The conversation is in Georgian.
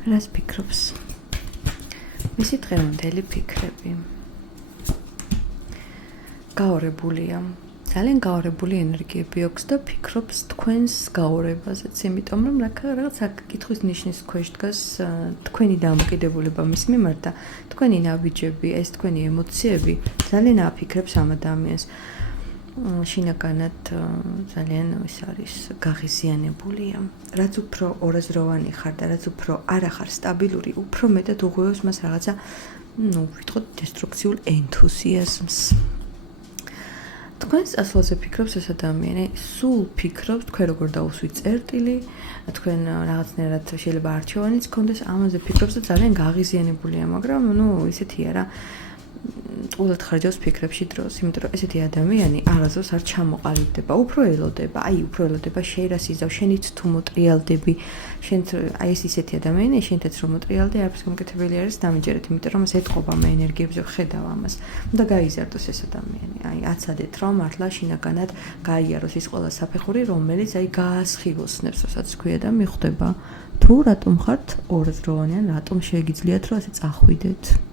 რას ფიქრობს? მისი დღევანდელი ფიქრები. გაორებულია. ძალიან გაორებული ენერგიები აქვს და ფიქრობს თქვენს გაორებაზეც, იმიტომ რომ რაღაც კითხვის ნიშნის ქვეშ დგას თქვენი დამოკიდებულება მის მიმართ და თქვენი ნაბიჯები, ეს თქვენი ემოციები ძალიან აფიქრებს ამ ადამიანს. შინაგანად ძალიან ის არის გაღიზიანებულია. რაც უფრო ორაზროვანი ხარ და რაც უფრო არ ახარ სტაბილური, უფრო მეტად უღვევს მას რაღაცა, ვიტყოდ დესტრუქციულ ენთუზიაზმს. თქვენ წასვლაზე ფიქრობს ეს ადამიანი, სულ ფიქრობს თქვენ როგორ დაუსვით წერტილი, თქვენ რაღაცნაირად შეიძლება არჩევანიც გქონდეს, ამაზე ფიქრობს და ძალიან გაღიზიანებულია, მაგრამ ისეთია რა. ტყუილად ხარჯავს ფიქრებში დროს, იმიტომ რომ ესეთი ადამიანი არასდროს არ ჩამოყალიბდება, უფრო ელოდება, შეირას იზავ, შენიც თუ მოტრიალდები, შენც ეს ისეთი ადამიანია, შენთაც რომ მოტრიალდე, არაფერს გამკეთებელი არის დამიჯერეთ, იმიტომ რომ ეს ეთყობა მე ენერგიებზე ხედავ ამას. და გაიზარდოს ეს ადამიანი. აცადეთ რომ მართლა შინაგანად გაიაროს ის ყველა საფეხური, რომელიც გაასხივოსნებს, რასაც ქვია და მიხვდება. თუ რატომ ხართ ორაზროვანი, ან რატომ შეგიძლიათ რომ ასე წახვიდეთ?